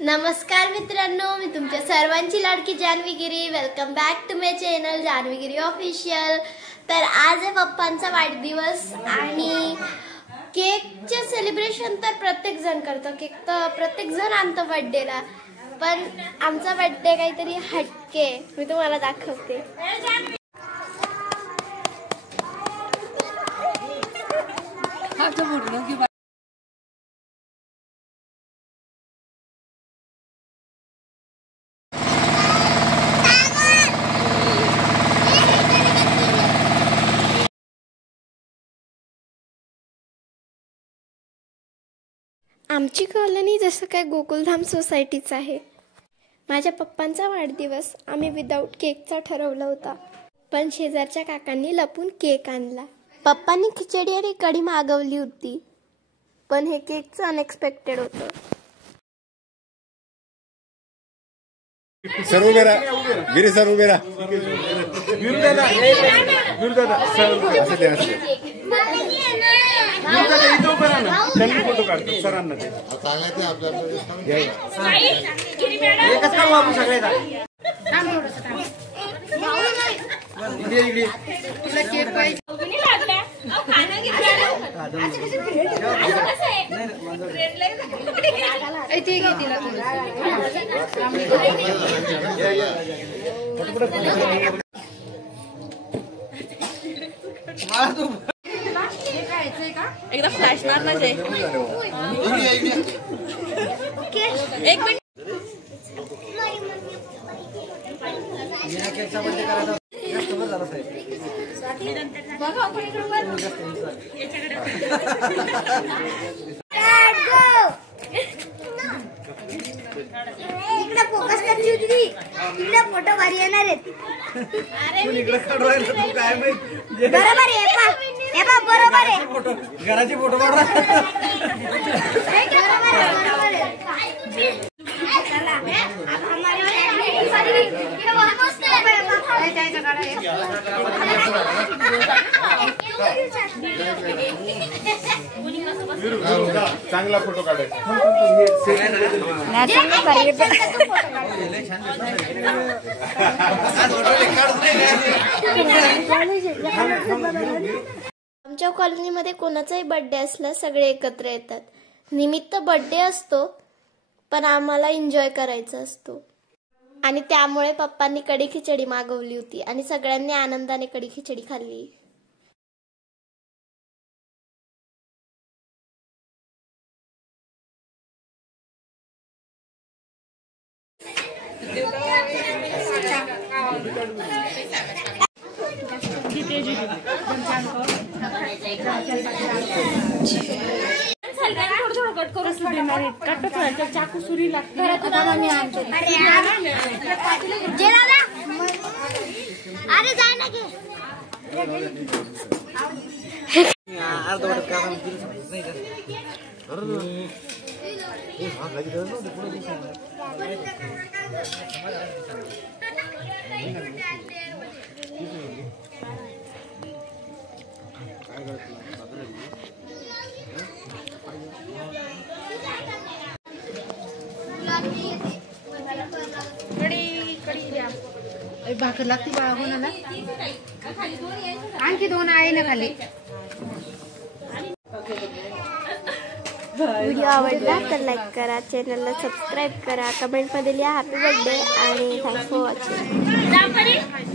नमस्कार मित्रांनो, मी तुमच्या सर्वांची लाडकी Janhavi Giri. Welcome back to my channel Janhavi Giri official. तर आज आहे पप्पांचा वाढदिवस आणि केकचे सेलिब्रेशन तर प्रत्येक जण करतो, केक तर प्रत्येक जण आणतो बर्थडेला, पण आमचा बर्थडे काहीतरी हटके, मी तुम्हाला दाखवते। आमची कॉलनी जसं काय गोकुलधाम सोसायटीच आहे। माझ्या पप्पांचा वाढदिवस आम्ही विदाऊट केकचा ठरवला होता, पण शेजारच्या काकांनी लपून केक आणला। पप्पांनी खिचडी आणि कढी मागवली होती, पण हे केकचं अनएक्सपेक्टेड होतं। सर उभे राहा, गिरी सर उभे राहा। फोटो काढतो सरांना ते एकदा फ्लॅश मारणार आहे। एक मिनिट फोकस करायची होती, इकडे फोटो भारी येणार आहेत। बरोबर आहे बरोबर आहे, घराचे फोटो काढ। चांगला फोटो काढायचा। आमच्या कॉलनीमध्ये कोणाचाही बर्थडे असला सगळे एकत्र येतात। निमित्त बर्थडे असतो, पण आम्हाला एन्जॉय करायचा असतो, आणि त्यामुळे पप्पांनी कढी खिचडी मागवली होती आणि सगळ्यांनी आनंदाने कढी खिचडी खाल्ली। चाकू सुरी लागते। अरे जा ना घे। भाकर लागते बा कोणाला, आणखी दोन आहे ना खाली। व्हिडिओ आवडला तर लाईक करा, चॅनलला सबस्क्राईब करा, कमेंटमध्ये लिहा हॅपी बर्थडे आणि थँक्स फॉर वॉचिंग।